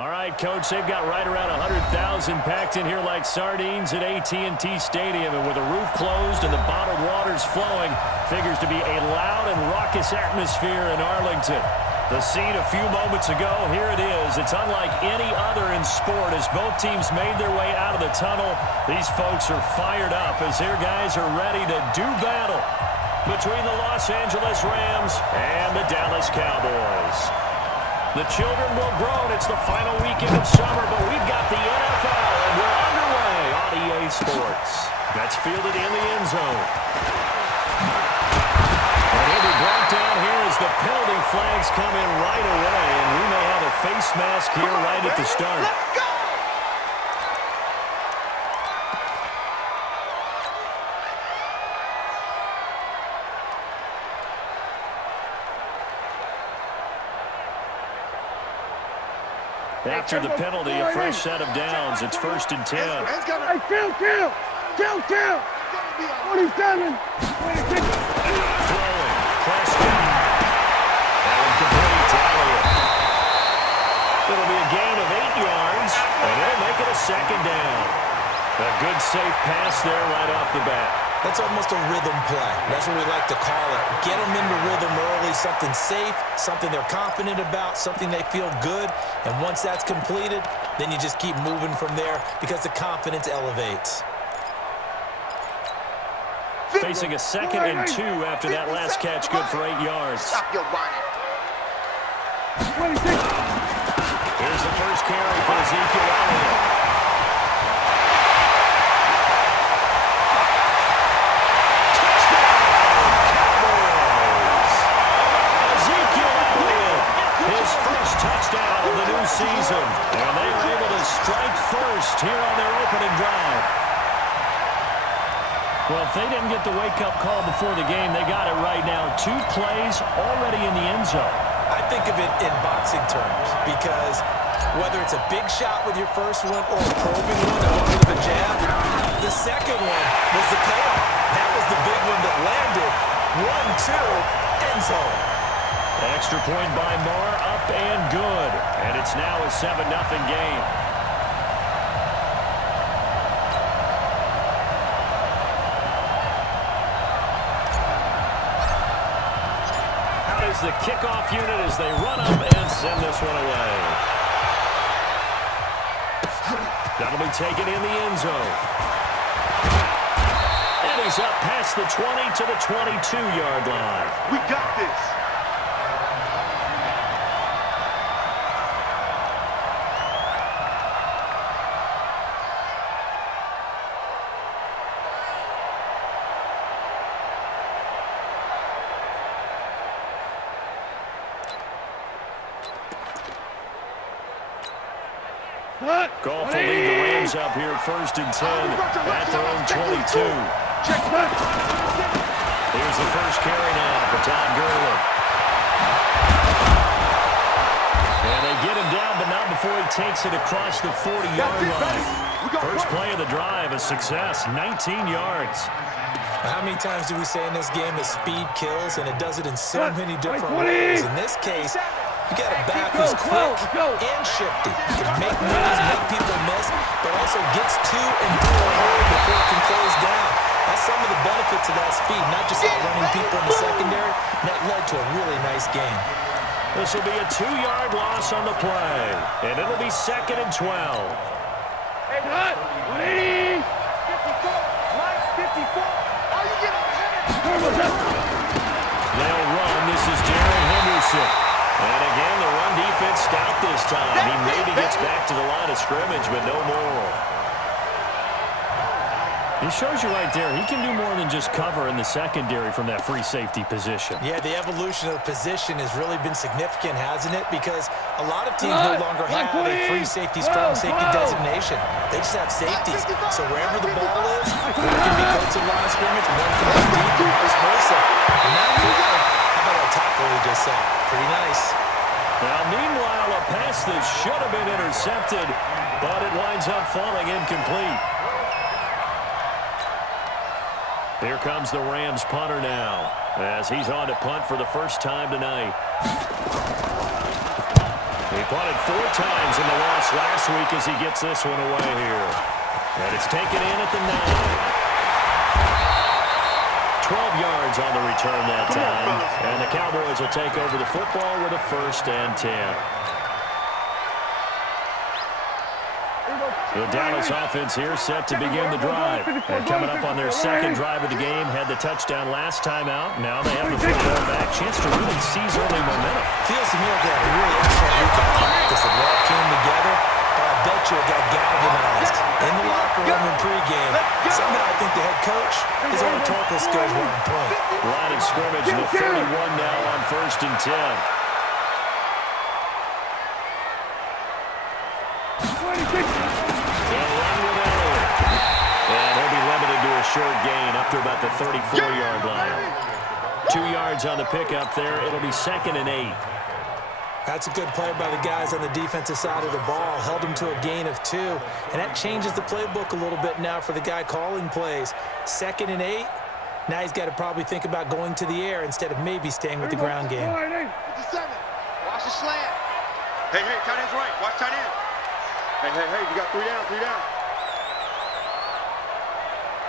All right, Coach, they've got right around 100,000 packed in here like sardines at AT&T Stadium. And with the roof closed and the bottled waters flowing, figures to be a loud and raucous atmosphere in Arlington. The scene a few moments ago, here it is. It's unlike any other in sport. As both teams made their way out of the tunnel, these folks are fired up as their guys are ready to do battle between the Los Angeles Rams and the Dallas Cowboys. The children will groan. It's the final weekend of summer, but we've got the NFL, and we're underway on EA Sports. That's fielded in the end zone. And he'll be brought down here as the penalty flags come in right away, and we may have a face mask here right at the start. Let's go! After the penalty, a fresh set of downs. It's 1st and 10. Hey, kill! 27. Throwing. Preston. That one complete to Elliott. It'll be a gain of 8 yards, and it'll make it a 2nd down. A good safe pass there right off the bat. That's almost a rhythm play. That's what we like to call it. Get them into rhythm early, something safe, something they're confident about, something they feel good. And once that's completed, then you just keep moving from there because the confidence elevates. Facing a 2nd and 2 after that last catch, good for 8 yards. Stop your running. 26. Here's the first carry for Ezekiel Elliott. Touchdown of the new season. And they were able to strike first here on their opening drive. Well, if they didn't get the wake-up call before the game, they got it right now. 2 plays already in the end zone. I think of it in boxing terms because whether it's a big shot with your first one or a probing one, a little bit of a jab, the second one was the payoff. That was the big one that landed. 1-2, end zone. Extra point by Moore, up and good. And it's now a 7-0 game. Out is the kickoff unit as they run up and send this one away. That'll be taken in the end zone. And he's up past the 20 to the 22-yard line. We got this. Goff will lead the Rams up here 1st and 10 at their own 22. Here's the first carry now for Todd Gurley. And they get him down, but not before he takes it across the 40-yard line. First play of the drive, a success, 19 yards. How many times do we say in this game that speed kills, and it does it in so many different ways? In this case, you got a back who's quick and shifty. He can make moves, make people miss, but also gets to and through a hole before it can close down. That's some of the benefits of that speed, not just outrunning people in the secondary. That led to a really nice game. This will be a 2-yard loss on the play, and it'll be 2nd and 12. Hey, cut! 180! 54! Are you getting They'll run. This is Darren Henderson. And again, the run defense stout this time. He maybe gets back to the line of scrimmage, but no more. He shows you right there, he can do more than just cover in the secondary from that free safety position. Yeah, the evolution of the position has really been significant, hasn't it? Because a lot of teams no longer have a free safety, strong safety designation. They just have safeties. So wherever the ball is, one can be close to the line of scrimmage, one can be deep, and vice versa. And that play, how about that tackle we just saw? Pretty nice. Now, meanwhile, a pass that should have been intercepted, but it winds up falling incomplete. Here comes the Rams punter now, as he's on to punt for the first time tonight. He punted 4 times in the loss last week as he gets this one away here. And it's taken in at the 9. 12 yards on the return that time. And the Cowboys will take over the football with a 1st and 10. The Dallas offense here set to begin the drive. And coming up on their 2nd drive of the game, had the touchdown last time out. Now they have the football back. Chance to really seize early momentum. Feels to me like they had a really excellent week of practice. It all came together. But I bet you it got galvanized in the locker room and pregame. Somehow I think the head coach, his oratorical skills were on point. Line of scrimmage, the 31 now on 1st and 10. And he'll be limited to a short gain up to about the 34-yard line. 2 yards on the pickup there. It'll be 2nd and 8. That's a good play by the guys on the defensive side of the ball. Held him to a gain of 2. And that changes the playbook a little bit now for the guy calling plays. 2nd and 8. Now he's got to probably think about going to the air instead of maybe staying with the ground game. 57. Watch the slant. Hey, tight end's right. Watch tight end. Hey, you got 3 down, 3 down.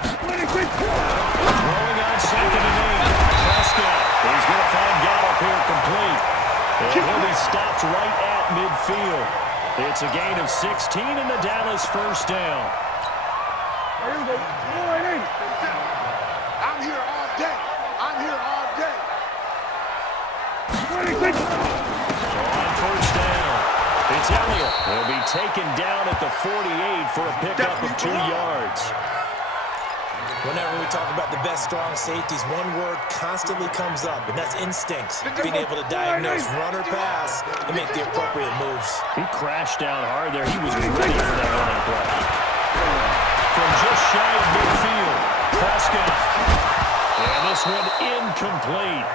Throwing on 2nd and 8. Prescott. He's going to find Gallup here complete. And he'll be stopped right at midfield. It's a gain of 16 and the Dallas 1st down. Here we go. I'm here all day. I'm here all day. On 1st down. It's Elliott. He'll be taken down at the 48 for a pickup of 2 yards. Whenever we talk about the best strong safeties, one word constantly comes up, and that's instincts. Being able to diagnose run or pass and make the appropriate moves. He crashed down hard there. He was ready for that running play. From just shy of midfield, Prescott. And this one incomplete.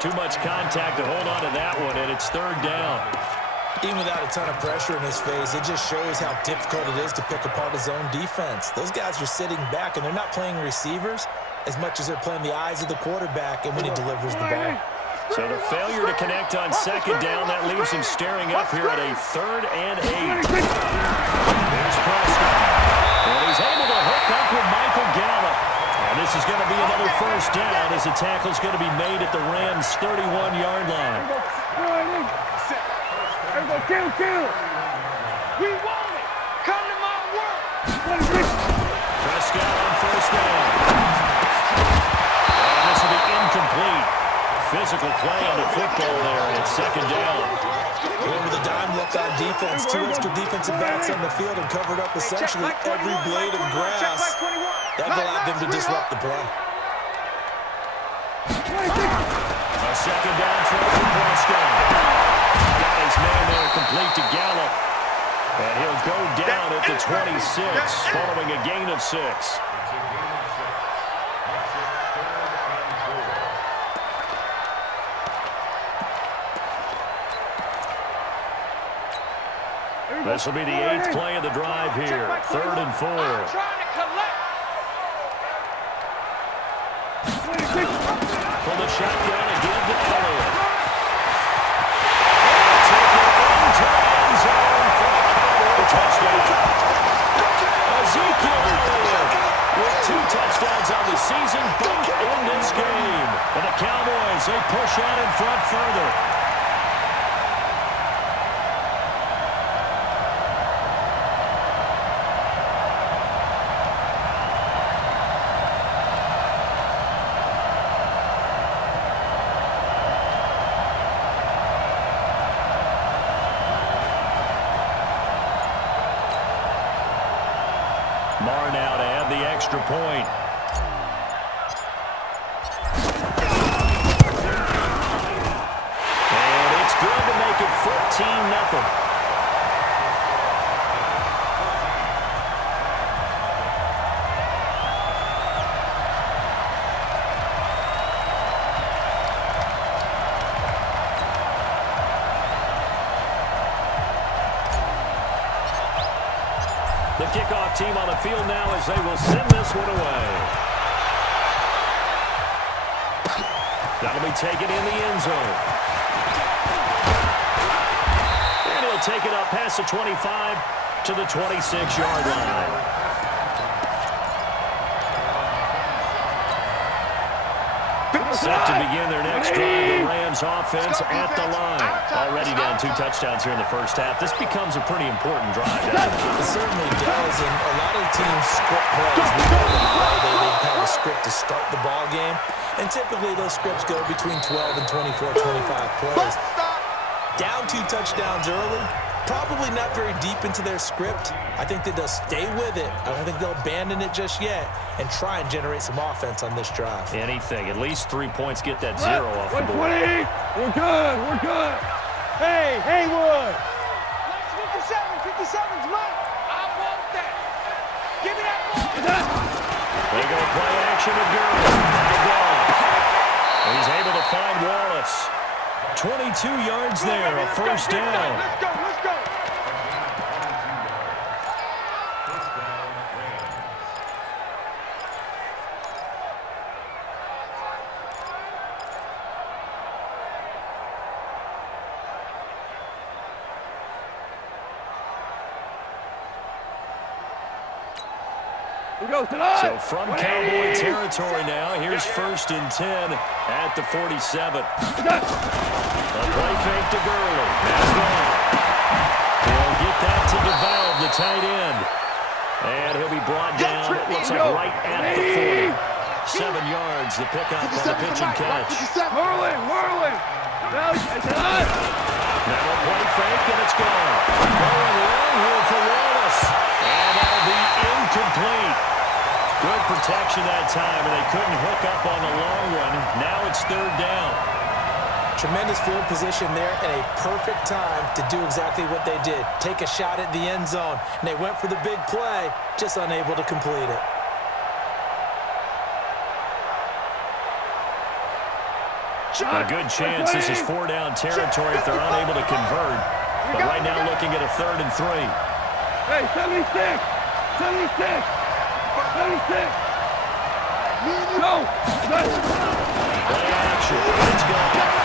Too much contact to hold on to that one, and it's 3rd down. Even without a ton of pressure in his face, it just shows how difficult it is to pick apart his own defense. Those guys are sitting back, and they're not playing receivers as much as they're playing the eyes of the quarterback and when he delivers the ball. So the failure to connect on 2nd down, that leaves him staring up here at a 3rd and 8. There's Prescott. And he's able to hook up with Michael Gallup. And this is going to be another 1st down as the tackle's going to be made at the Rams' 31-yard line. Kill. We want it. Come to my work. Prescott on 1st down. And this will be incomplete. Physical play on the football there, and it's 2nd down. Over the dime look on defense. 2 extra defensive backs on the field and covered up essentially every blade of grass. That allowed them to disrupt the play. A 2nd down throw for Prescott. Got his man there complete to Gallup. And he'll go down at the 26 following a gain of 6. This will be the 8th play of the drive here. 3rd and 4. Pull the shotgun and give to Elliott. Touchdown. Ezekiel Elliott with 2 touchdowns on the season, both in this game. And the Cowboys, they push out in front further. Marr now to add the extra point. And it's good to make it 14-0. The kickoff team on the field now as they will send this one away. That'll be taken in the end zone. And he'll take it up past the 25 to the 26-yard line. Set to begin their next drive, the Rams offense at the line. Already down 2 touchdowns here in the first half. This becomes a pretty important drive, doesn't it? It certainly does, and a lot of teams script plays. We know that they have a script to start the ball game, and typically those scripts go between 12 and 24, 25 plays. Down 2 touchdowns early, probably not very deep into their script. I think that they'll stay with it. I don't think they'll abandon it just yet and try and generate some offense on this drive. Anything. At least 3 points, get that 0 off the board. 20. We're good. We're good. Hey, Haywood. 57's mine. I want that. Give me that ball. They go play action to Gurley. And he's able to find Wallace. 22 yards there, a first down. Let's go, let's go. So from Cowboy territory now, here's 1st and 10 at the 47. A play fake to Gurley. That's gone. He'll get that to DeValve, the tight end. And he'll be brought down, it looks like right at the 40. 7 yards, the pickup on the pitch and catch. Whirling. Now a play fake, and it's gone. Going long here for Wallace. And that'll be incomplete. Good protection that time, and they couldn't hook up on the long run. Now it's 3rd down. Tremendous field position there and a perfect time to do exactly what they did. Take a shot at the end zone, and they went for the big play, just unable to complete it. A good chance this is 4-down territory if they're unable to convert. But right now looking at a 3rd and 3. Hey, 76. 76. 76. Go. Play action. It's gone.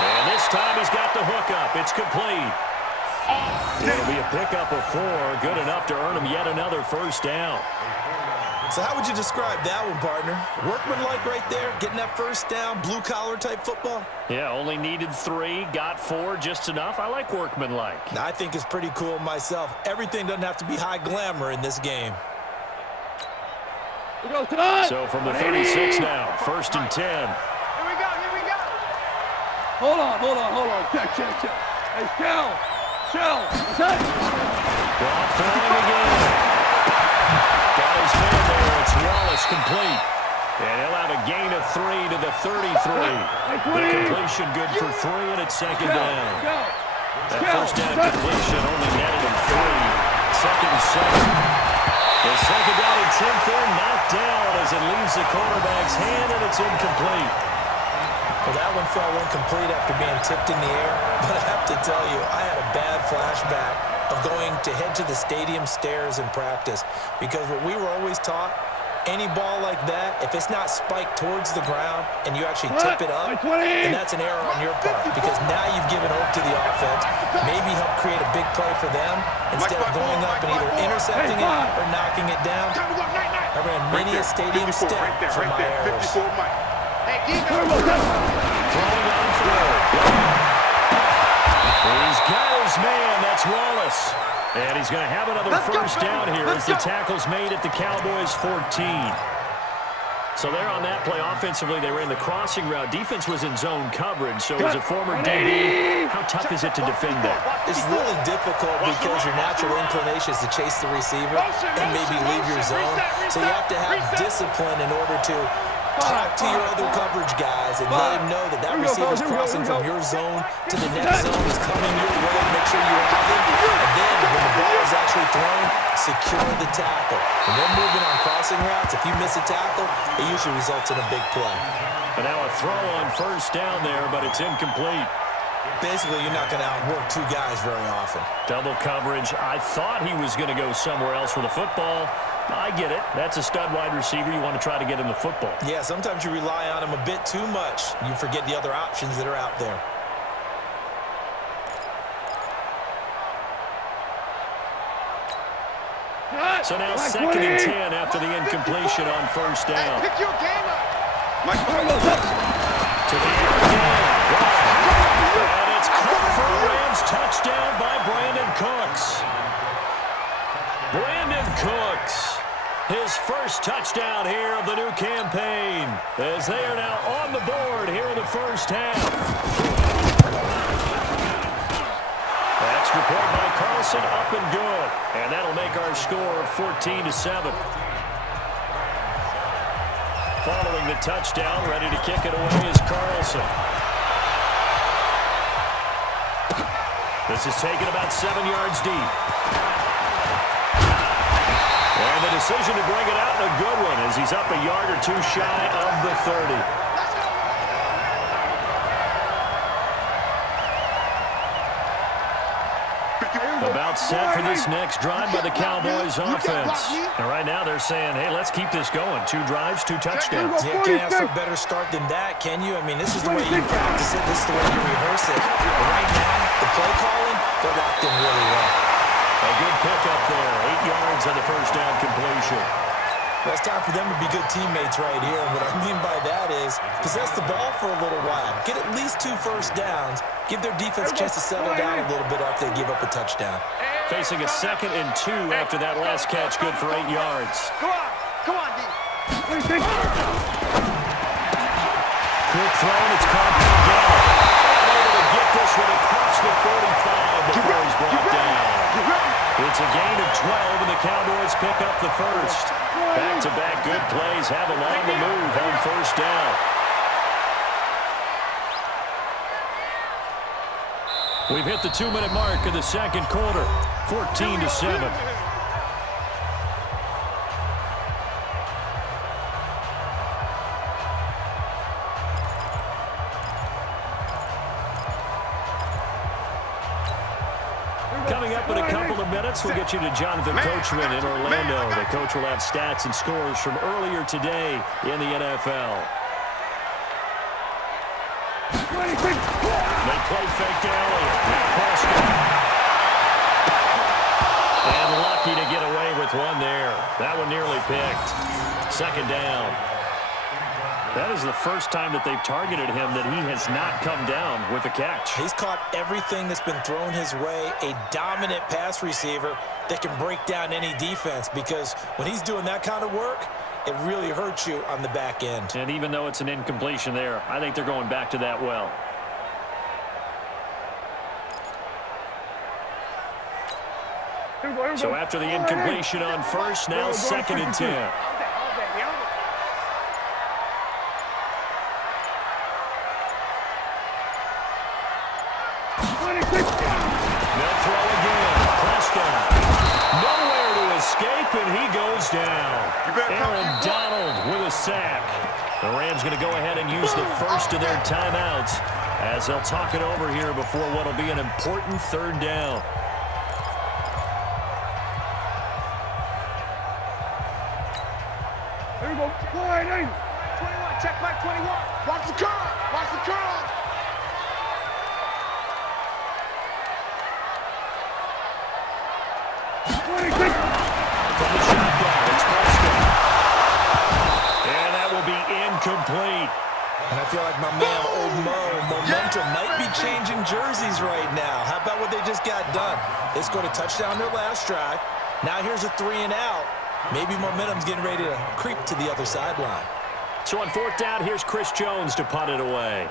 And this time he's got the hookup. It's complete. It'll be a pickup of 4. Good enough to earn him yet another first down. So how would you describe that one, partner? Workmanlike right there, getting that first down, blue-collar type football? Yeah, only needed 3, got 4, just enough. I like workmanlike. I think it's pretty cool myself. Everything doesn't have to be high glamour in this game. So from the 36 now, 1st and 10. Here we go. Hold on. Check. Hey, Shell. Goff throwing again. Got his man there. It's Wallace complete. And he'll have a gain of 3 to the 33. The completion good for 3, and it's 2nd down. That first down completion only netted him 3. 2nd and 7. The 2nd down attempt there knocked down as it leaves the quarterback's hand, and it's incomplete. Well, that one fell incomplete after being tipped in the air. But I have to tell you, I had a bad flashback of going to head to the stadium stairs in practice. Because what we were always taught, any ball like that, if it's not spiked towards the ground and you actually tip it up, then that's an error on your part. Because now you've given hope to the offense, maybe help create a big play for them instead of going up and either intercepting it or knocking it down. I ran many a stadium step for my errors. Throwing on through. He's got his man. That's Wallace. And he's going to have another first down here as the tackle's made at the Cowboys 14. So there on that play, offensively, they ran the crossing route. Defense was in zone coverage, so as a former DB, how tough is it to defend that? It's really difficult because your natural inclination is to chase the receiver and maybe leave your zone. So you have to have discipline in order to talk to your other coverage guys and let them know that that receiver's crossing from your zone to the next zone is coming your way. Make sure you have him. And then when the ball is actually thrown, secure the tackle. When they're moving on crossing routes, if you miss a tackle, it usually results in a big play. And now a throw on first down there, but it's incomplete. Basically, you're not going to outwork two guys very often. Double coverage. I thought he was going to go somewhere else for the football. I get it. That's a stud wide receiver. You want to try to get him the football. Yeah, sometimes you rely on him a bit too much. You forget the other options that are out there. So now 2nd and 10 after the incompletion on first down. Pick your game up. To the air again. And it's caught for a Rams touchdown by Brandon Cooks. Brandon Cooks, his first touchdown here of the new campaign, as they are now on the board here in the first half. Extra point by Carlson, up and good. And that'll make our score 14-7. Following the touchdown, ready to kick it away is Carlson. This is taken about 7 yards deep. And the decision to bring it out in a good one as he's up a yard or two shy of the 30. About set for this next drive by the Cowboys offense. And right now they're saying, hey, let's keep this going. 2 drives, 2 touchdowns. Yeah, can't ask for a better start than that, can you? I mean, this is the way you practice it. This is the way you rehearse it. But right now, the play calling, they're locked in really well. A good pickup there. 8 yards on the first down completion. Well, it's time for them to be good teammates right here. And what I mean by that is possess the ball for a little while. Get at least 2 first downs. Give their defense a chance to settle down a little bit after they give up a touchdown. Facing a 2nd and 2 after that last catch. Good for 8 yards. Come on, D. Quick throw, and it's caught by Gallup. Able to get this one across the 45 before he's brought down. It's a gain of 12, and the Cowboys pick up the first. Back-to-back good plays have them on the move on first down. We've hit the 2-minute mark of the second quarter, 14-7. Coming up in a couple of minutes, we'll get you to Jonathan Coachman in Orlando. The coach will have stats and scores from earlier today in the NFL. They play fake to Elliott. Now Prescott. And lucky to get away with one there. That one nearly picked. 2nd down. That is the first time that they've targeted him that he has not come down with a catch. He's caught everything that's been thrown his way. A dominant pass receiver that can break down any defense, because when he's doing that kind of work, it really hurts you on the back end. And even though it's an incompletion there, I think they're going back to that well. So after the incompletion on first, now 2nd and 10. They'll throw again. Prescott. Nowhere to escape, and he goes down. Aaron Donald with a sack. The Rams going to go ahead and use the first of their timeouts as they'll talk it over here before what will be an important 3rd down. Here we go. Wide 21. Check back 21. Watch the curl. Watch the curl. From the shotgun, it's Prescott. And that will be incomplete. And I feel like my man, Old Mo, momentum might be changing jerseys right now. How about what they just got done? They scored a touchdown their last drive. Now here's a 3 and out. Maybe momentum's getting ready to creep to the other sideline. So on 4th down, here's Chris Jones to punt it away.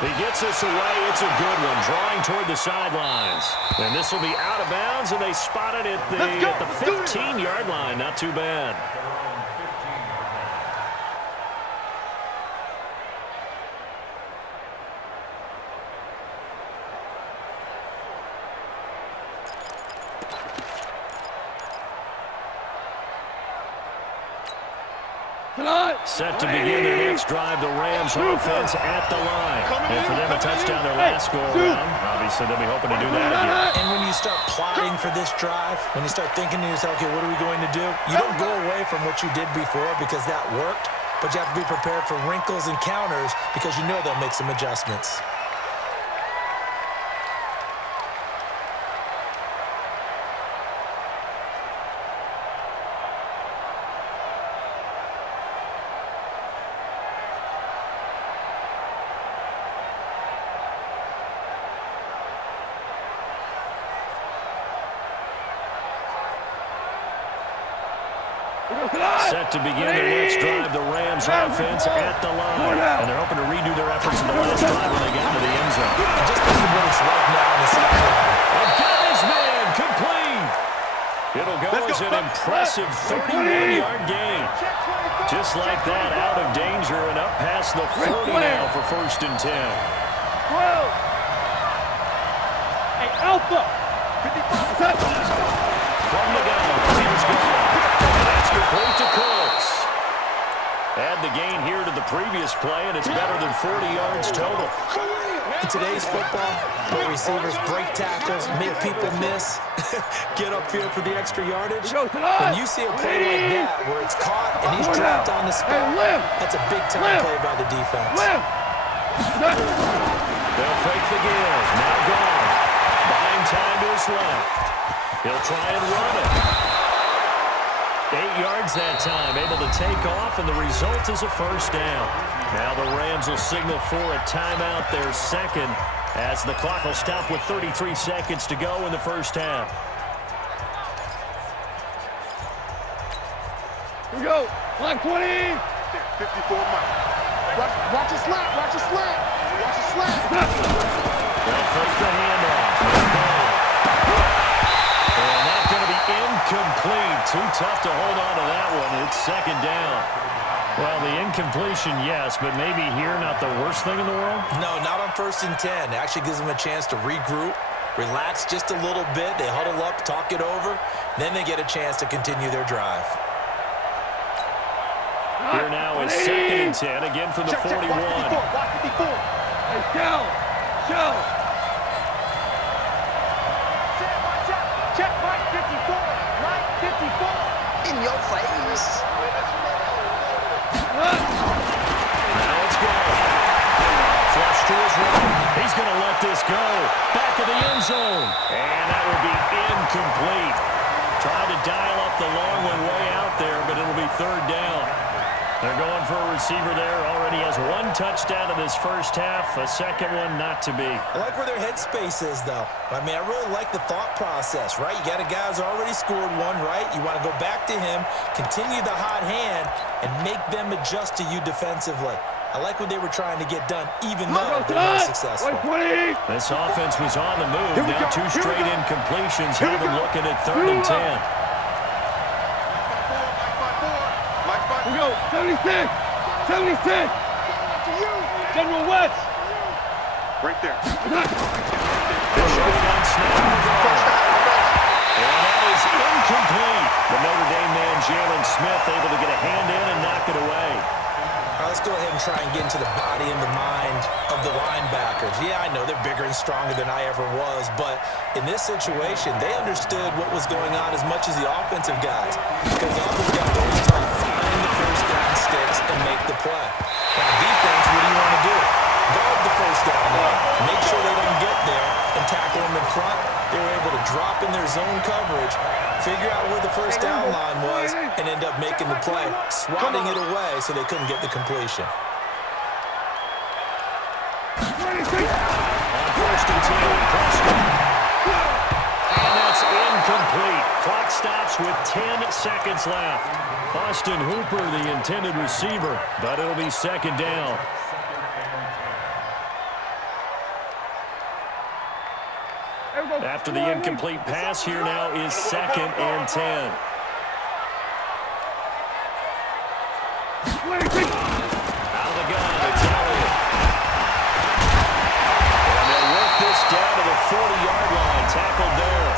He gets this away. It's a good one, drawing toward the sidelines. And this will be out of bounds, and they spot it at the 15-yard line. Not too bad. Set to begin their next drive, the Rams offense at the line. And for them a touchdown their last go-around. Obviously, they'll be hoping to do that again. And when you start plotting for this drive, when you start thinking to yourself, okay, what are we going to do? You don't go away from what you did before because that worked, but you have to be prepared for wrinkles and counters because you know they'll make some adjustments. Set to begin their next drive, the Rams offense at the line. And they're hoping to redo their efforts in the last drive when they get into the end zone. And just think of what it's like now on the sideline. And got his man complete. It'll go as an impressive 31-yard gain. Just like that, out of danger and up past the 40 now for 1st and 10. Hey, Alpha! From the gun, here's going. That's complete to Cooks. Add the gain here to the previous play, and it's better than 40 yards total. In today's football, where receivers break tackles, make people miss, get upfield for the extra yardage, when you see a play like that where it's caught and he's dropped on the spot, that's a big-time play by the defense. They'll fake the give. Now gone. Buying time to his left. He'll try and run it. 8 yards that time, able to take off, and the result is a 1st down. Now the Rams will signal for a timeout, their second, as the clock will stop with 33 seconds to go in the 1st half. Here we go. Line 20. 54 miles. Watch your slant. Watch your slant. Watch your slant. They'll fake the handoff. And that's going to be incomplete. Too tough to hold on to that one. It's 2nd down. Well, the incompletion, yes, but maybe here not the worst thing in the world? No, not on 1st and 10. It actually gives them a chance to regroup, relax just a little bit. They huddle up, talk it over. Then they get a chance to continue their drive. Here now is 2nd and 10, again from the 41. Watch 54. Hey, Shell. Check right 54. Right 54. In your face. Now it's go. Flush to his right. He's going to let this go. Back of the end zone. And that will be incomplete. Tried to dial up the long one way out there, but it'll be 3rd down. They're going for a receiver there. Already has 1 touchdown in this 1st half. A 2nd one not to be. I like where their headspace is, though. I mean, I really like the thought process, right? You got a guy who's already scored 1, right? You want to go back to him, continue the hot hand, and make them adjust to you defensively. I like what they were trying to get done, even though they're not successful. This offense was on the move. Now 2 straight incompletions. Have them looking at 3rd and 10. We go. 76. 76. General West. Right there. The shotgun snap. And that is incomplete. The Notre Dame man, Jalen Smith, able to get a hand in and knock it away. All right, let's go ahead and try and get into the body and the mind of the linebackers. Yeah, I know they're bigger and stronger than I ever was, but in this situation, they understood what was going on as much as the offensive guys, because the offensive guys always try to find the 1st down sticks and make the play. Now, defense, what do you want to do? Guard the 1st down line. Make sure they don't get there and tackle them in front. They were able to drop in their zone coverage, figure out where the 1st down line was, and end up making the play, swatting it away so they couldn't get the completion. On 1st and 10, Preston. And that's incomplete. Clock stops with 10 seconds left. Austin Hooper, the intended receiver, but it'll be 2nd down. After the incomplete pass, here now is 2nd and 10. Out of the gun, it's Elliott. And they work this down to the 40-yard line, tackled there.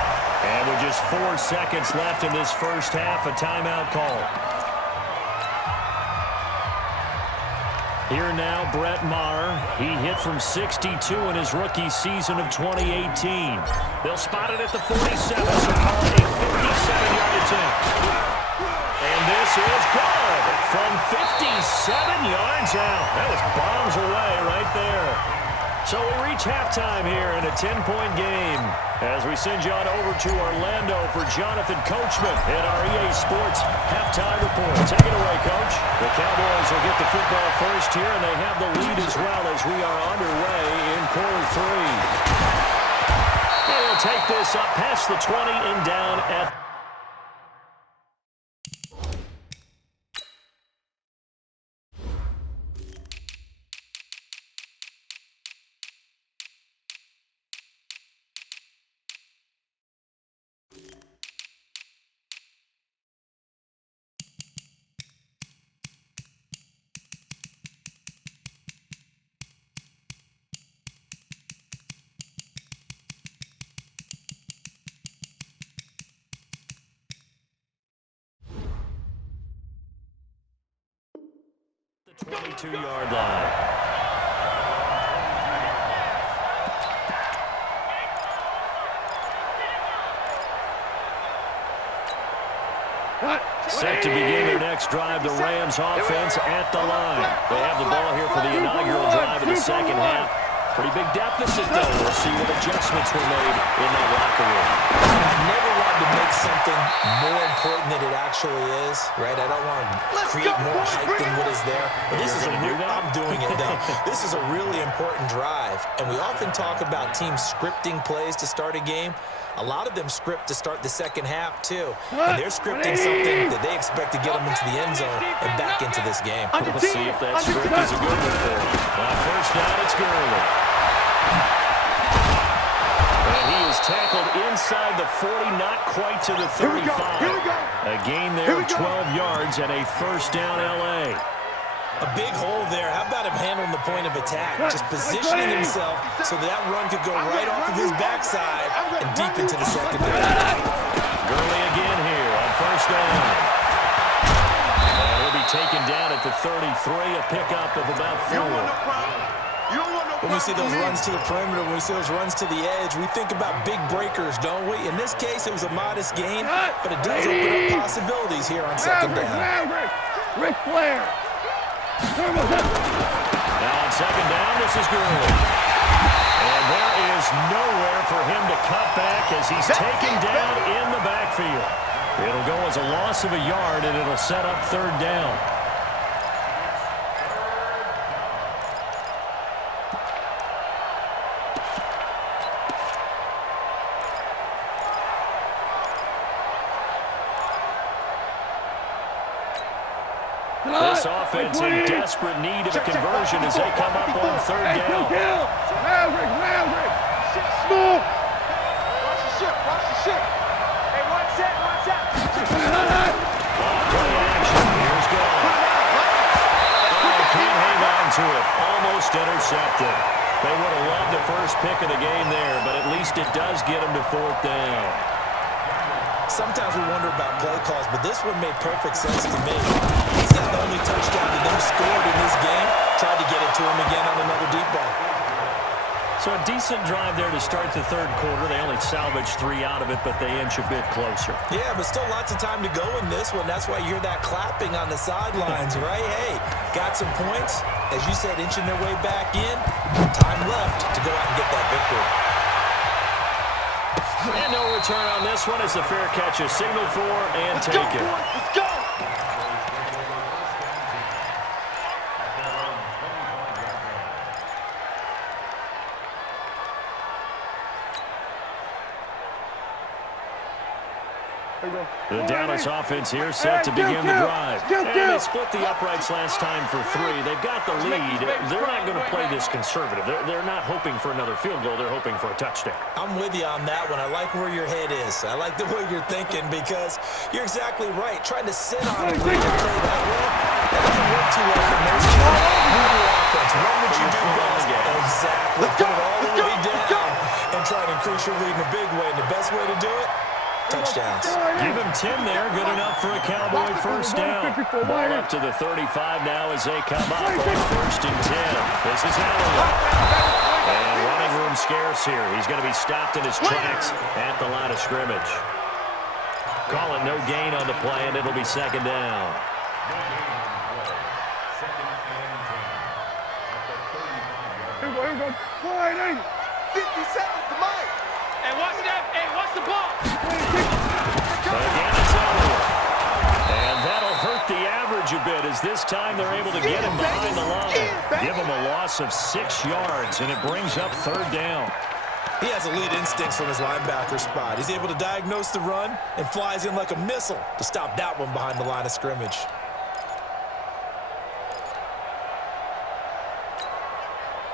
And with just 4 seconds left in this 1st half, a timeout call. Here now, Brett Maher. He hit from 62 in his rookie season of 2018. They'll spot it at the 47, so call it a 57-yard attempt. And this is good from 57 yards out. That was bombs away right there. So we reach halftime here in a 10-point game as we send you on over to Orlando for Jonathan Coachman at our EA Sports Halftime Report. Take it away, Coach. The Cowboys will get the football first here, and they have the lead as well as we are underway in quarter 3. They'll take this up past the 20 and down at 22-yard line. Set to begin their next drive, the Rams offense at the line. They have the ball here for the inaugural drive in the second half. Pretty big deficit, though. We'll see what adjustments were made in that locker room. I never wanted to make something more important than it actually is, right? I don't want to create more hype than what is there. But this is I'm doing it, though. This is a really important drive. And we often talk about teams scripting plays to start a game. A lot of them script to start the second half, too. And they're scripting something that they expect to get them into the end zone and back into this game. We'll see if that script is a good one for them. First down, it's Gurley. And he is tackled inside the 40, not quite to the 35. A gain there of 12 yards and a first down L.A. A big hole there. How about him handling the point of attack? Just positioning himself so that run could go right off of his backside and deep into the secondary. Gurley again here on first down. And he'll be taken down at the 33, a pickup of about 4. When we see those runs to the perimeter, when we see those runs to the edge, we think about big breakers, don't we? In this case, it was a modest gain, but it does open up possibilities here on second down. Ric Flair. Now on second down, this is Gurley. And there is nowhere for him to cut back as he's taken down in the backfield. It'll go as a loss of a yard, and it'll set up third down. This offense in desperate need of a conversion as they come up on third down. Maverick. Small. Watch the ship. Hey, watch that. Play action. Here's Goff. Oh, can't hang on to it. Almost intercepted. They would have loved the first pick of the game there, but at least it does get them to fourth down. Sometimes we wonder about play calls, but this one made perfect sense to me. He's got the only touchdown that they've scored in this game. Tried to get it to him again on another deep ball. So a decent drive there to start the third quarter. They only salvaged 3 out of it, but they inch a bit closer. Yeah, but still lots of time to go in this one. That's why you hear that clapping on the sidelines, right? Hey, got some points. As you said, inching their way back in. Time left to go out and get that victory. And no return on this one as the fair catch is signaled for and taken. Let's go. The Dallas offense here set to begin the drive. And they split the uprights last time for 3. They've got the lead. They're not going to play this conservative. They're not hoping for another field goal. They're hoping for a touchdown. I'm with you on that one. I like where your head is. I like the way you're thinking because you're exactly right. Trying to sit on it and play that way, that doesn't work too well for most teams. Run your offense. Run what you do best. Exactly. Put it all the way down and try to increase your lead in a big way. And the best way to do it, touchdowns. Give him 10 there. Good enough for a Cowboy first down. Ball up to the 35 now as they come up on first and 10. This is Howard. And running room scarce here. He's going to be stopped in his tracks at the line of scrimmage. Call it no gain on the play, and it'll be second down. Here we go. 50 seconds to Mike. Hey, watch the ball. Again, it's Elliott. And that'll hurt the average a bit as this time they're able to get him behind the line. Give him a loss of 6 yards, and it brings up third down. He has elite instincts from his linebacker spot. He's able to diagnose the run and flies in like a missile to stop that one behind the line of scrimmage.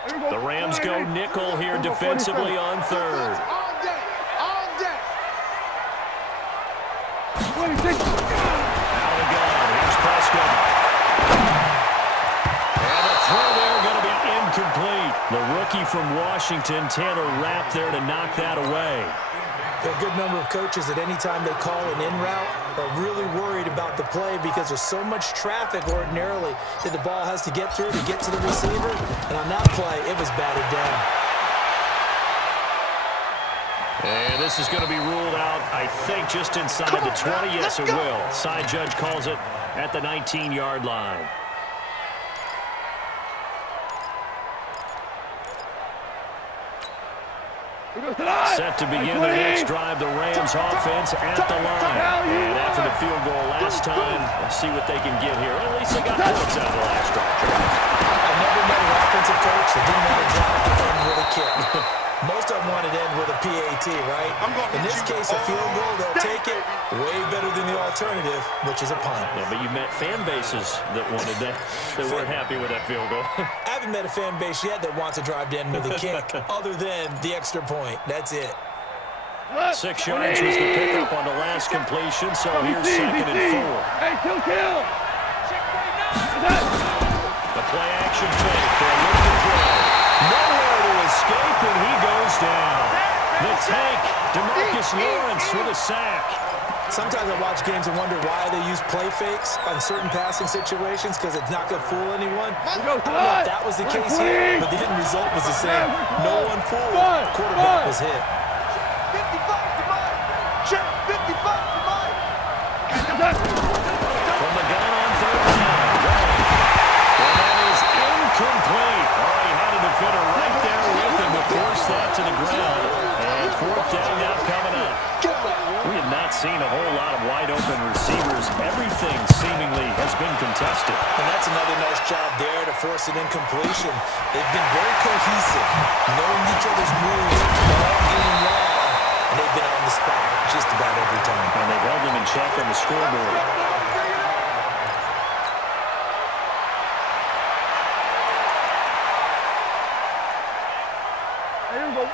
The Rams go nickel here defensively on third. All day. Out again. Here's Prescott. And the throw there going to be incomplete. The rookie from Washington, Tanner Rapp there to knock that away. There are a good number of coaches that anytime they call an in route are really worried about the play because there's so much traffic ordinarily that the ball has to get through to get to the receiver. And on that play, it was batted down. And this is going to be ruled out, I think, just inside the 20. Yes, it will. Side judge calls it at the 19-yard line. Set to begin their next drive, the Rams offense at the line. And after the field goal last time, let's see what they can get here. At least they got points out of the last drive. I've never met an offensive coach that didn't want to drive to end with a kick. Most of them wanted to end with a PAT, right? In this case, a field goal, they'll take it way better than the alternative, which is a punt. Yeah, but you met fan bases that wanted that weren't happy with that field goal. I haven't met a fan base yet that wants to drive to end with a kick other than the extra point. That's it. 6 yards was the pickup on the last completion, so here's 2nd and 4. Hey, kill. The play action fake. They're looking to throw. Nowhere to escape, and he goes down. The tank, DeMarcus Lawrence with a sack. Sometimes I watch games and wonder why they use play fakes on certain passing situations because it's not going to fool anyone. I don't know if that was the case here, but the end result was the same. No one fooled. The quarterback was hit. 55 to mine. Check 55 to mine. From the gun on 3rd down. And that is incomplete. Oh, he had a defender right there with him to force that to the ground. And 4th down now coming up. We have not seen a whole lot of wide-open receivers. Everything seemingly has been contested. And that's another nice job there to force an incompletion. They've been very cohesive, knowing each other's moves all game long, and they've been on the spot just about every time. And they've held them in check on the scoreboard.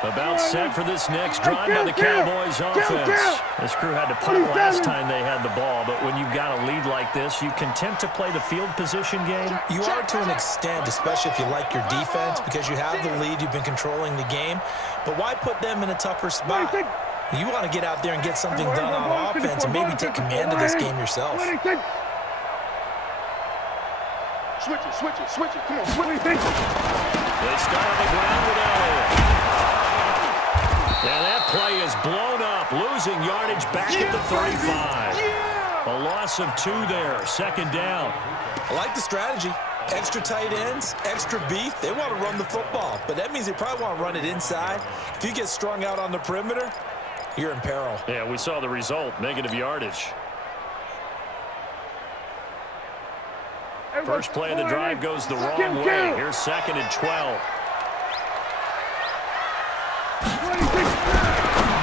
About set for this next drive by the Cowboys offense. This crew had to punt last time they had the ball, but when you've got a lead like this, you content to play the field position game? You are to an extent, especially if you like your defense, because you have the lead, you've been controlling the game. But why put them in a tougher spot? You want to get out there and get something done on offense and maybe take command of this game yourself. Switch it. Come on, switch it. They start on the ground with Elliott. And that play is blown up, losing yardage back at the 35. A loss of 2 there, 2nd down. I like the strategy. Extra tight ends, extra beef. They want to run the football, but that means they probably want to run it inside. If you get strung out on the perimeter, you're in peril. Yeah, we saw the result, negative yardage. First play of the drive goes the wrong way. Here's 2nd and 12.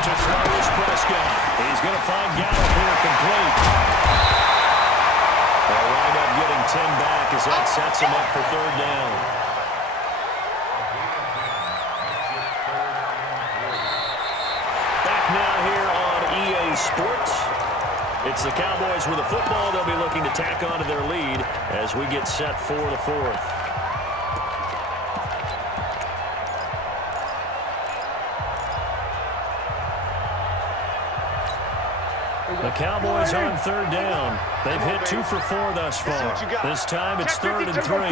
To throw is Prescott. He's going to find Gallup here complete. They'll wind up getting 10 back as that sets him up for 3rd down. Back now here on EA Sports. It's the Cowboys with the football. They'll be looking to tack onto their lead as we get set for the 4th. The Cowboys on 3rd down. They've hit 2 for 4 thus far. This time it's 3rd and 3.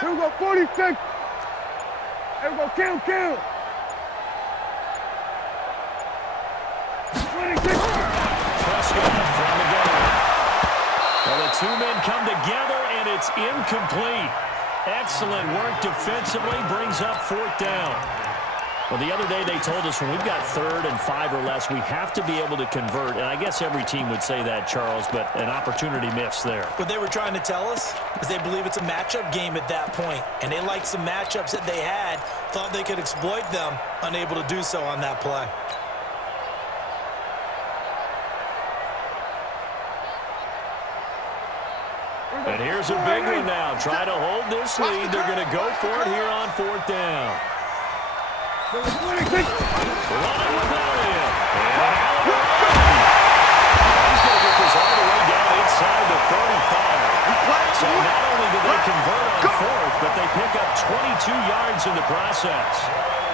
Here we go, 46. Here we go, kill. 26. Prescott from the gun. Well, the 2 men come together, and it's incomplete. Excellent work defensively, brings up 4th down. Well, the other day they told us when we've got 3rd and 5 or less, we have to be able to convert. And I guess every team would say that, Charles, but an opportunity missed there. What they were trying to tell us is they believe it's a matchup game at that point, and they liked some matchups that they had, thought they could exploit them, unable to do so on that play. And here's a big one now. Try to hold this lead. They're going to go for it here on 4th down. Running with Elliott. And Allen, he's going to get this all the way down inside the 35. So not only do they convert on fourth, but they pick up 22 yards in the process.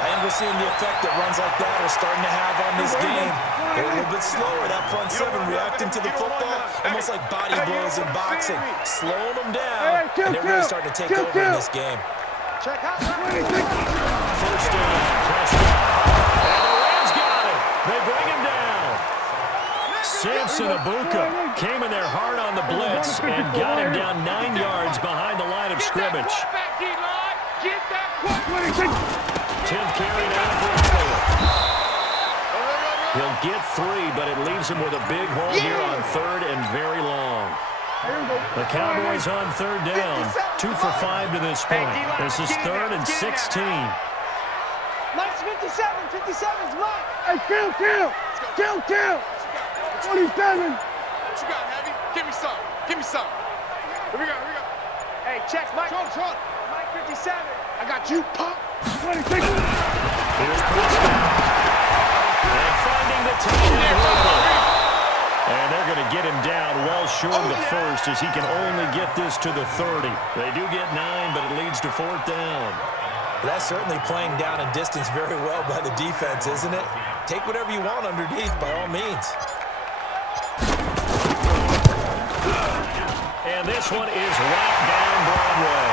And we're seeing the effect that runs like that are starting to have on this game. They're a little bit slower, that front seven, reacting to the football, almost like body blows in boxing, slowing them down, and they're really starting to take over in this game. First down, Prescott. And the Rams got it. They bring him down. Samson Abuka came in there hard on the blitz and got him down 9 yards behind the line of scrimmage. 10th carry now for Elliott. He'll get 3, but it leaves him with a big hole here on 3rd and very long. The Cowboys on 3rd down. 2 for 5 to this point. This is 3rd and 16. Mike's 57. 57's Mike. Hey, kill. 27. What you got, Heavy? Give me some. Here we go. Hey, check Mike. Sean. Mike 57. I got you, punk. 26. Here's Prescott. And finding the tight. And they're going to get him down well short of the first as he can only get this to the 30. They do get 9, but it leads to 4th down. That's certainly playing down and distance very well by the defense, isn't it? Take whatever you want underneath, by all means. And this one is right down Broadway.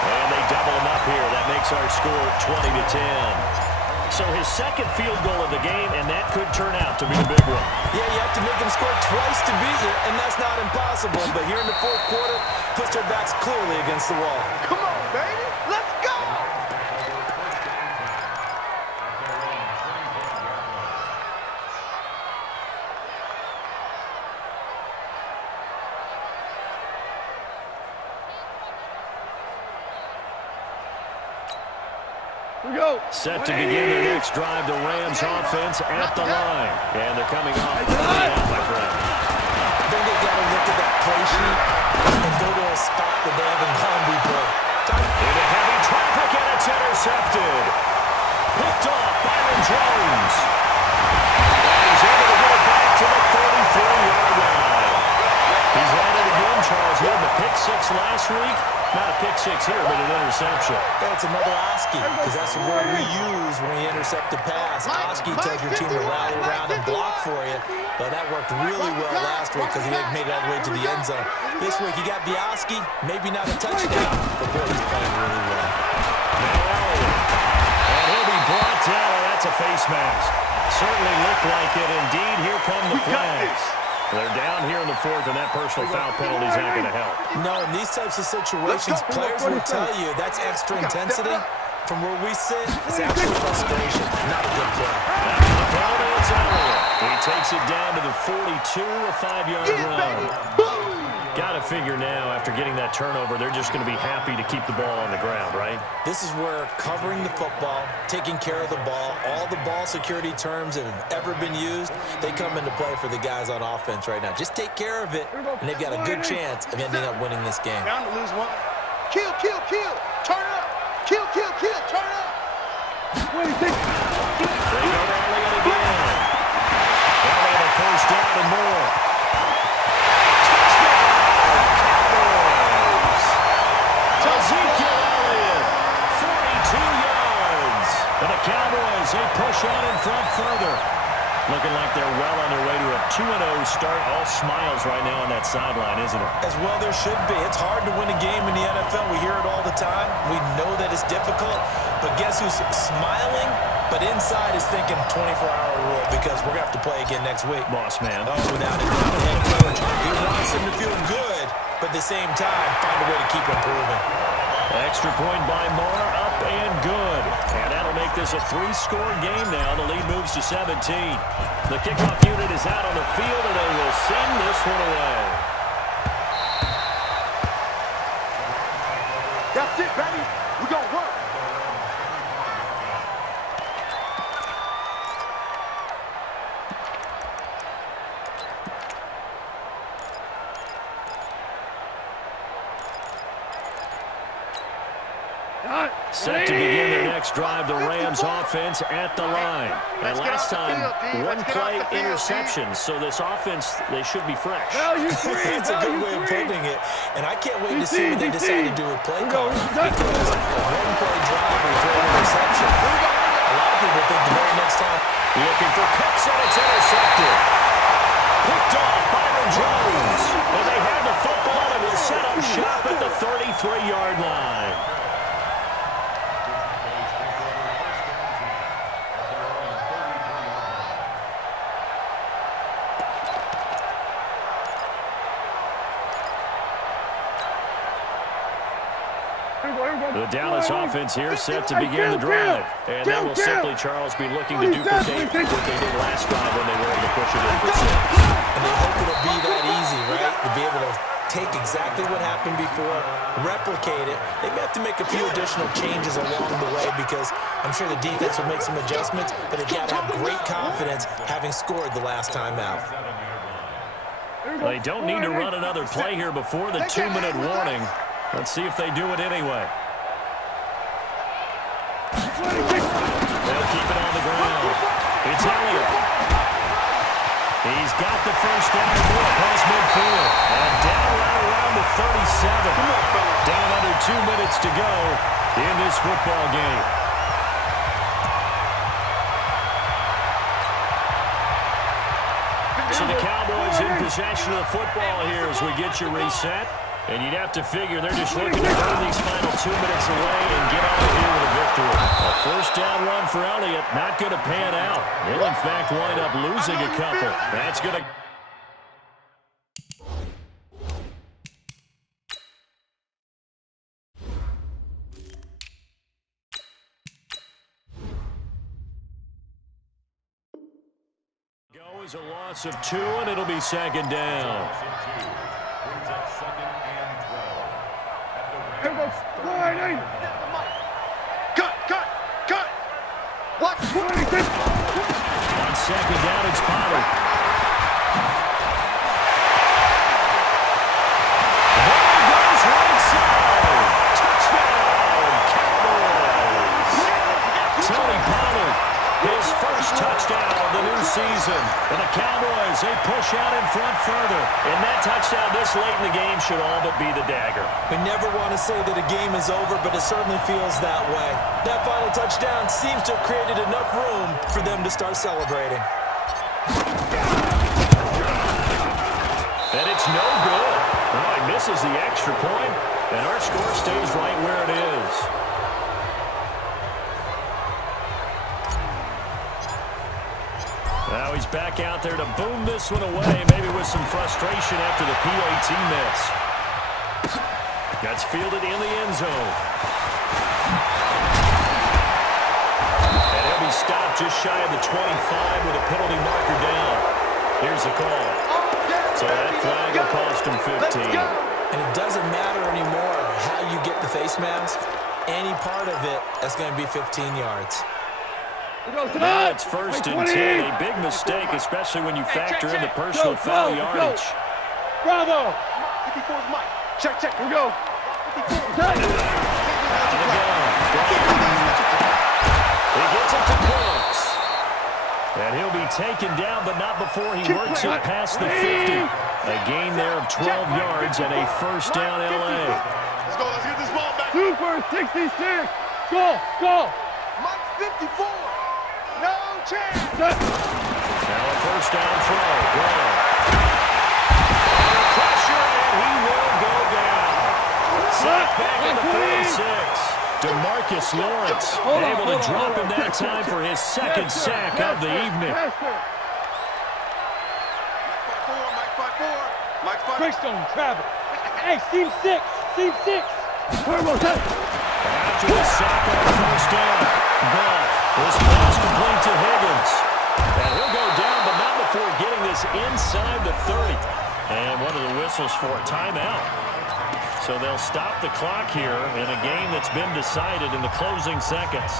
And they double him up here. That makes our score 20-10. So his second field goal of the game, and that could turn out to be the big one. Yeah, you have to make them score twice to beat you, and that's not impossible. But here in the 4th quarter, puts their backs clearly against the wall. Come on, baby. Let's go. Set to begin their next drive, the Rams offense at the line. And they're coming off the line, my friend. I think they got to look at that play sheet and go to a spot that they haven't gone before. Into heavy traffic, and it's intercepted. Picked off Byron Jones. And he's able to get it back to the 33-yard line. He's at it again, Charles. He had the pick 6 last week. Not a pick 6 here, but an interception. That's another Oski, because that's the word we use when we intercept a pass. Oski tells your team to rally around and block for you. But that worked really well last week because he had made it all the way to the end zone. This week he got the Oski, maybe not a touchdown, but boy, he's playing really well. And he'll be brought down, and that's a face mask. Certainly looked like it. Indeed, here come the flags. They're down here in the 4th, and that personal foul penalty is not going to help. No, in these types of situations, players will tell you that's extra intensity. From where we sit, it's actual frustration, not a good play. The penalty, it's Elliott. He takes it down to the 42, a 5-yard run. Got to figure now, after getting that turnover, they're just going to be happy to keep the ball on the ground, right? This is where covering the football, taking care of the ball, all the ball security terms that have ever been used, they come into play for the guys on offense right now. Just take care of it, and they've got a good chance of ending up winning this game. Down to lose one. Kill. Turn up. Kill. Turn up. They go Elliott again. Now they have a first down and more. Ezekiel Elliott, 42 yards. And the Cowboys, they push on in front further. Looking like they're well on their way to a 2-0 start. All smiles right now on that sideline, isn't it? As well there should be. It's hard to win a game in the NFL. We hear it all the time. We know that it's difficult. But guess who's smiling, but inside is thinking 24-hour rule because we're going to have to play again next week. Boss man. Oh, without it. The head coach, he wants them to feel good, but at the same time, find a way to keep improving. Extra point by Moore, up and good. And that'll make this a 3-score game now. The lead moves to 17. The kickoff unit is out on the field, and they will send this one away. That's it, baby. We're going to work. Set to begin their next next drive, the Rams offense at the line. And last time, one-play interception. So this offense, they should be fresh. It's a good way of putting it. And I can't wait to see what they decide to do with play calling. Because a one-play drive with an interception. A lot of people think the very next time. Looking for Cooks, and it's intercepted. Picked off Byron Jones. And they have the football and will set up shop at the 33-yard line. The Dallas offense here set to begin the drive. And they will simply, Charles, be looking to duplicate what they did last drive when they were able to push it in for 6. And they hope it'll be that easy, right? To be able to take exactly what happened before, replicate it. They may have to make a few additional changes along the way because I'm sure the defense will make some adjustments, but they've got to have great confidence having scored the last time out. They don't need to run another play here before the 2-minute warning. Let's see if they do it anyway. They'll keep it on the ground. It's Elliott. He's got the first down across midfield. And down right around the 37. Down under 2 minutes to go in this football game. So the Cowboys in possession of the football here as we get you reset. And you'd have to figure they're just looking to burn these final 2 minutes away and get out of here with a victory. A first down run for Elliott, not going to pan out. He'll, in fact, wind up losing a couple. That's going to... Go is a loss of 2, and it'll be second down. Cut! What? On second down, it's Pollard. There he goes right side. Touchdown, Cowboys. Tony Pollard, his first touchdown of the new season. And the Cowboys, they push out in front further. And that touchdown this late in the game should all but be the dagger. We never want to say that a game is over, but it certainly feels that way. That final touchdown seems to have created enough room for them to start celebrating. And it's no good. Oh, he misses the extra point, and our score stays right where it is. Now he's back out there to boom this one away, maybe with some frustration after the PAT miss. That's fielded in the end zone. And he'll be stopped just shy of the 25 with a penalty marker down. Here's the call. So that flag will cost him 15. And it doesn't matter anymore how you get the face mask. Any part of it, that's going to be 15 yards. Now it's first and 10. A big mistake, especially when you factor in the personal foul yardage. Bravo! 54's Mike. Check. Here we go. He gets it to Brooks. And he'll be taken down, but not before he works it past the 50. A gain there of 12 yards and a first down L.A. Let's go. Let's get this ball back. Super 66. Go. Mike 54. No chance. Now a first down throw. Brown. Pressure, and he will go down. Sacked back at the 46. DeMarcus Lawrence able to drop him that time for his second sack of the evening. Mike 5-4. Breakstone, Travis. Hey, seam 6. After the sack on the first down, Ball was pass complete to Higgins. And he'll go down, but not before getting this inside the 30. And one of the whistles for a timeout. So they'll stop the clock here in a game that's been decided in the closing seconds.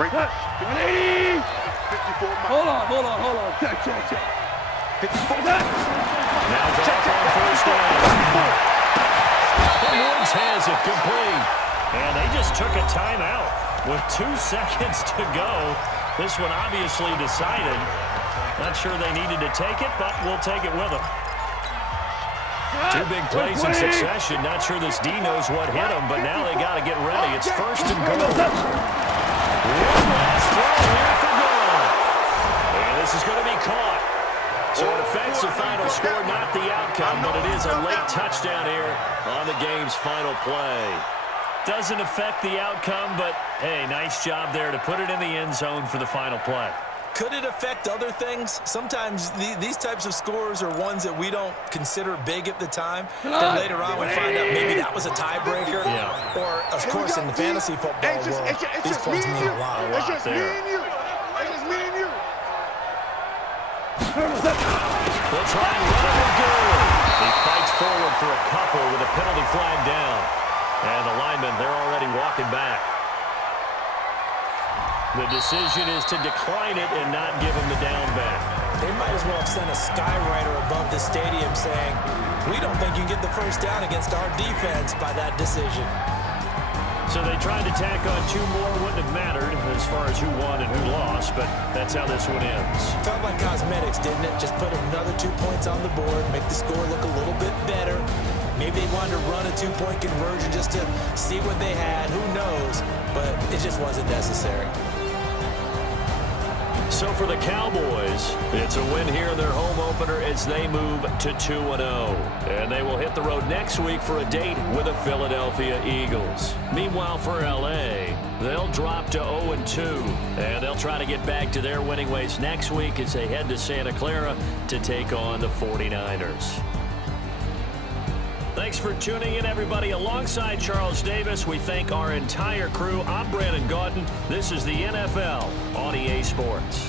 Break. 180. 54. Hold on. Check. 54. Now Goff on first down. And Woods has it complete. And they just took a timeout with 2 seconds to go. This one obviously decided. Not sure they needed to take it, but we'll take it with them. 2 big plays in succession. Not sure this D knows what hit him, but now they got to get ready. It's first and goal. One last throw here for goal. And this is going to be caught. So it affects the final score, not the outcome, but it is a late touchdown here on the game's final play. Doesn't affect the outcome, but, hey, nice job there to put it in the end zone for the final play. Could it affect other things? Sometimes these types of scores are ones that we don't consider big at the time. Then later on we find out maybe that was a tiebreaker. Yeah. Or, of course, in the fantasy football world, these points mean a lot there. It's just me and you. They'll try and run it good. He fights forward for a couple with a penalty flag down. And the linemen, they're already walking back. The decision is to decline it and not give him the down back. They might as well have sent a skywriter above the stadium saying, we don't think you can get the first down against our defense by that decision. So they tried to tack on 2 more. Wouldn't have mattered as far as who won and who lost, but that's how this one ends. Felt like cosmetics, didn't it? Just put another 2 points on the board, make the score look a little bit better. Maybe they wanted to run a 2-point conversion just to see what they had. Who knows? But it just wasn't necessary. So for the Cowboys, it's a win here in their home opener as they move to 2-0. And they will hit the road next week for a date with the Philadelphia Eagles. Meanwhile, for L.A., they'll drop to 0-2. And they'll try to get back to their winning ways next week as they head to Santa Clara to take on the 49ers. Thanks for tuning in, everybody. Alongside Charles Davis, we thank our entire crew. I'm Brandon Gaudin. This is the NFL on EA Sports.